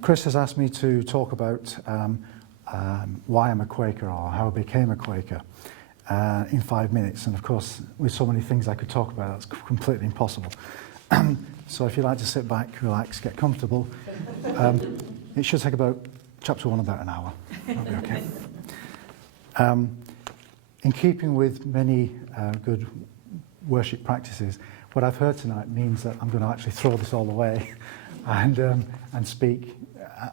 Chris has asked me to talk about why I'm a Quaker or how I became a Quaker in 5 minutes. And of course, with so many things I could talk about, that's completely impossible. So if you'd like to sit back, relax, get comfortable, it should take about, chapter 1, about an hour. That'll be okay. In keeping with many good worship practices, what I've heard tonight means that I'm going to actually throw this all away and speak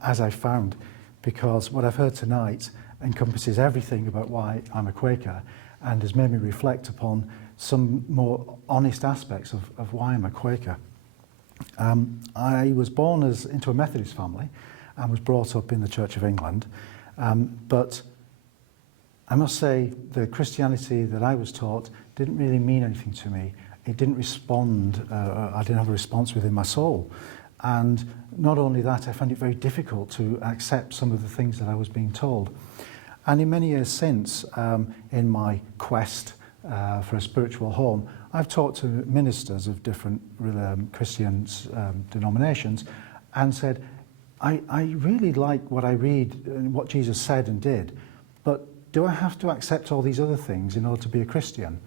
as I found, because what I've heard tonight encompasses everything about why I'm a Quaker and has made me reflect upon some more honest aspects of why I'm a Quaker. I was born into a Methodist family and was brought up in the Church of England, but I must say the Christianity that I was taught didn't really mean anything to me. It didn't respond, I didn't have a response within my soul. And not only that, I found it very difficult to accept some of the things that I was being told. And in many years since, in my quest for a spiritual home, I've talked to ministers of different Christian denominations and said, I really like what I read and what Jesus said and did, but do I have to accept all these other things in order to be a Christian?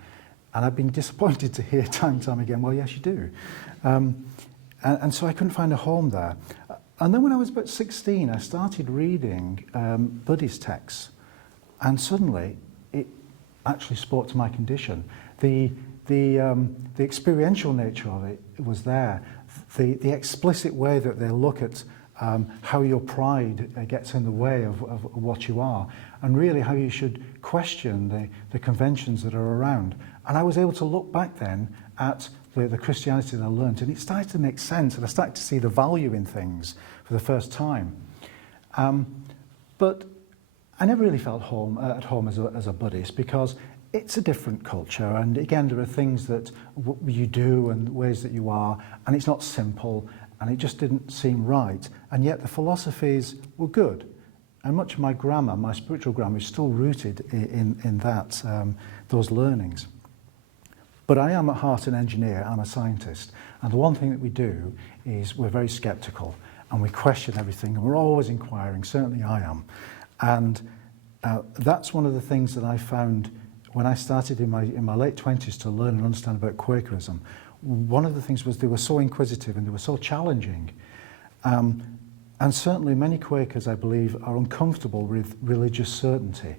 And I've been disappointed to hear time and time again, well, yes, you do. And so I couldn't find a home there. And then when I was about 16, I started reading Buddhist texts, and suddenly it actually spoke to my condition. The experiential nature of it was there. The explicit way that they look at how your pride gets in the way of what you are, and really how you should question the conventions that are around. And I was able to look back then at the Christianity that I learned, and it started to make sense, and I started to see the value in things for the first time. But I never really felt at home as a Buddhist, because it's a different culture, and again there are things that you do and ways that you are, and it's not simple, and it just didn't seem right. And yet the philosophies were good, and much of my grammar, my spiritual grammar, is still rooted in that, those learnings. But I am at heart an engineer, I'm a scientist, and the one thing that we do is we're very sceptical, and we question everything, and we're always inquiring, certainly I am. And that's one of the things that I found when I started in my late 20s to learn and understand about Quakerism. One of the things was they were so inquisitive and they were so challenging. And certainly many Quakers, I believe, are uncomfortable with religious certainty.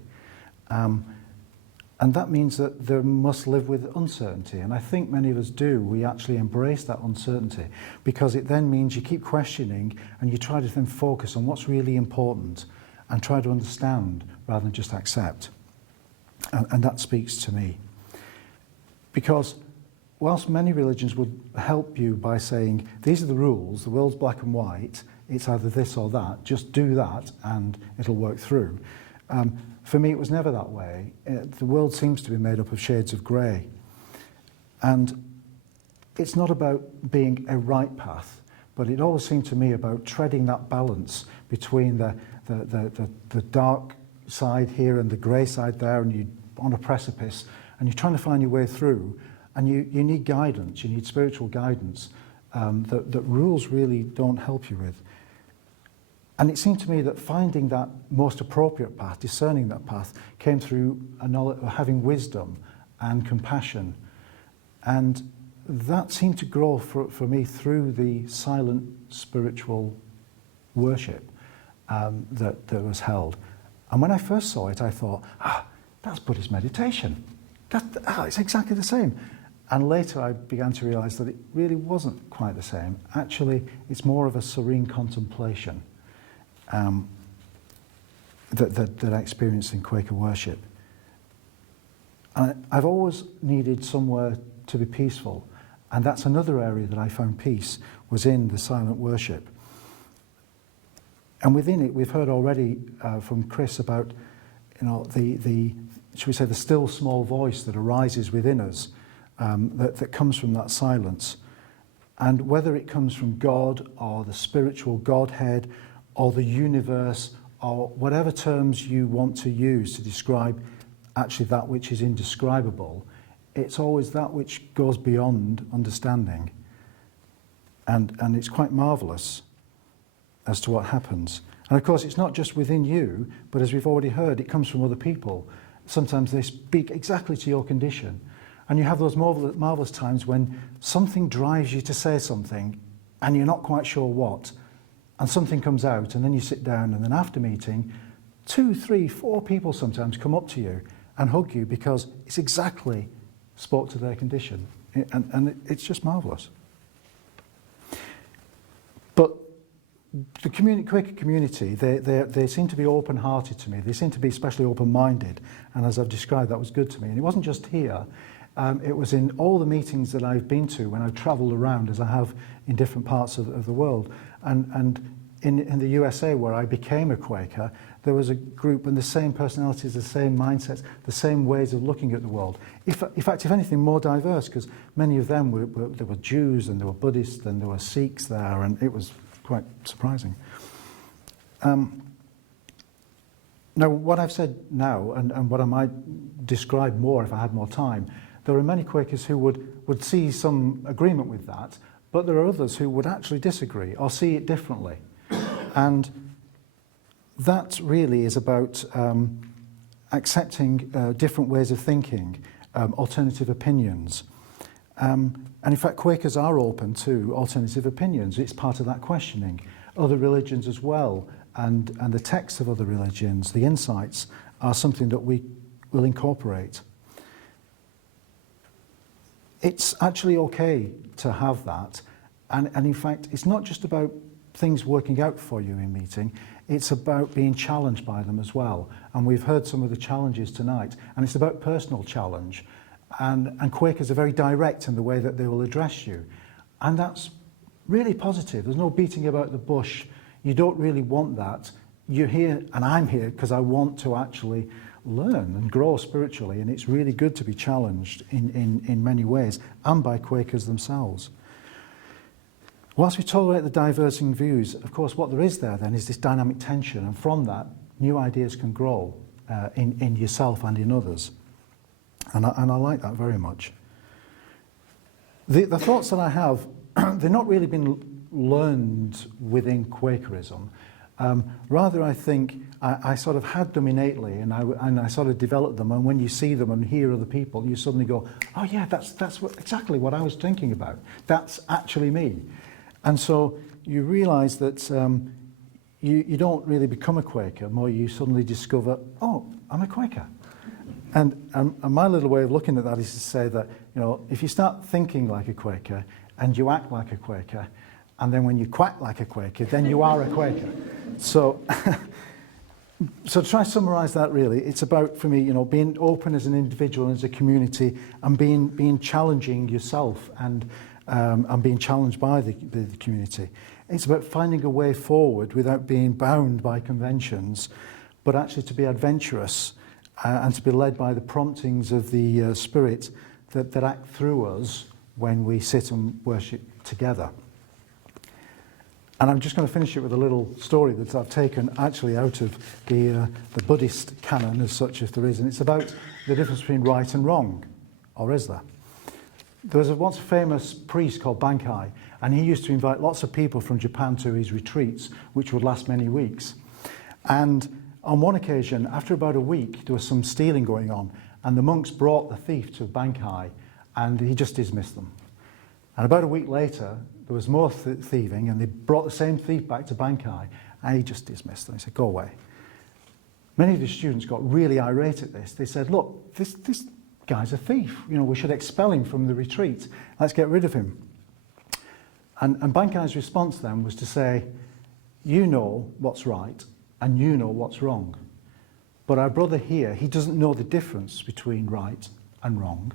And that means that they must live with uncertainty. And I think many of us do. We actually embrace that uncertainty, because it then means you keep questioning and you try to then focus on what's really important and try to understand rather than just accept. And that speaks to me. Because whilst many religions would help you by saying, these are the rules, the world's black and white, it's either this or that, just do that and it'll work through. For me, it was never that way. The world seems to be made up of shades of grey. And it's not about being a right path, but it always seemed to me about treading that balance between the dark side here and the grey side there, and you're on a precipice, and you're trying to find your way through, and you need guidance, you need spiritual guidance that rules really don't help you with. And it seemed to me that finding that most appropriate path, discerning that path, came through having wisdom and compassion. And that seemed to grow for me through the silent spiritual worship that was held. And when I first saw it, I thought, that's Buddhist meditation. It's exactly the same. And later I began to realize that it really wasn't quite the same. Actually, it's more of a serene contemplation that I experienced in Quaker worship. And I've always needed somewhere to be peaceful, and that's another area that I found peace, was in the silent worship. And within it, we've heard already from Chris about, the should we say, the still small voice that arises within us, that comes from that silence. And whether it comes from God or the spiritual Godhead or the universe or whatever terms you want to use to describe actually that which is indescribable, it's always that which goes beyond understanding. And it's quite marvellous. as to what happens. And of course, it's not just within you, but as we've already heard, it comes from other people. Sometimes they speak exactly to your condition. And you have those marvelous times when something drives you to say something and you're not quite sure what, and something comes out, and then you sit down, and then after meeting, 2, 3, 4 people sometimes come up to you and hug you because it's exactly spoke to their condition. And it's just marvellous. But the Quaker community, they seem to be open-hearted to me. They seem to be especially open-minded. And as I've described, that was good to me. And it wasn't just here. It was in all the meetings that I've been to when I've travelled around, as I have in different parts of the world. And in the USA, where I became a Quaker, there was a group and the same personalities, the same mindsets, the same ways of looking at the world. In fact, if anything, more diverse, because many of them there were Jews and there were Buddhists and there were Sikhs there, and it was quite surprising. Now, what I've said now, and what I might describe more if I had more time, there are many Quakers who would see some agreement with that, but there are others who would actually disagree or see it differently. And that really is about accepting different ways of thinking, alternative opinions. And in fact, Quakers are open to alternative opinions. It's part of that questioning. Other religions as well, and the texts of other religions, the insights, are something that we will incorporate. It's actually okay to have that. And in fact, it's not just about things working out for you in meeting, it's about being challenged by them as well. And we've heard some of the challenges tonight, and it's about personal challenge. And Quakers are very direct in the way that they will address you. And that's really positive. There's no beating about the bush. You don't really want that. You're here, and I'm here, because I want to actually learn and grow spiritually. And it's really good to be challenged in many ways, and by Quakers themselves. Whilst we tolerate the diverging views, of course, what there is there then is this dynamic tension, and from that, new ideas can grow in yourself and in others. And I like that very much. The thoughts that I have, they've not really been learned within Quakerism. Rather, I think I sort of had them innately, and I sort of developed them. And when you see them and hear other people, you suddenly go, "Oh yeah, that's exactly what I was thinking about. That's actually me." And so you realise that you don't really become a Quaker, more you suddenly discover, "Oh, I'm a Quaker." And my little way of looking at that is to say that, if you start thinking like a Quaker and you act like a Quaker, and then when you quack like a Quaker, then you are a Quaker. So to try to summarise that really, it's about, for me, being open as an individual and as a community, and being challenging yourself and being challenged by the community. It's about finding a way forward without being bound by conventions, but actually to be adventurous and to be led by the promptings of the Spirit that act through us when we sit and worship together. And I'm just going to finish it with a little story that I've taken actually out of the Buddhist canon as such, if there is, and it's about the difference between right and wrong, or is there? There was once a famous priest called Bankai, and he used to invite lots of people from Japan to his retreats, which would last many weeks. And on one occasion, after about a week, there was some stealing going on, and the monks brought the thief to Bankai, and he just dismissed them. And about a week later, there was more thieving, and they brought the same thief back to Bankai, and he just dismissed them. He said, "Go away." Many of the students got really irate at this. They said, "Look, this guy's a thief. We should expel him from the retreat. Let's get rid of him." And Bankai's response then was to say, "You know what's right, and you know what's wrong. But our brother here, he doesn't know the difference between right and wrong.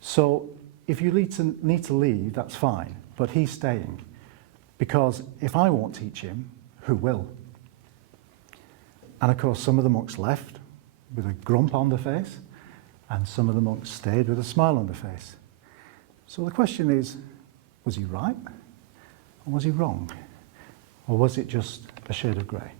So if you need to leave, that's fine, but he's staying. Because if I won't teach him, who will?" And of course, some of the monks left with a grump on their face, and some of the monks stayed with a smile on their face. So the question is, was he right? Or was he wrong? Or was it just a shade of grey?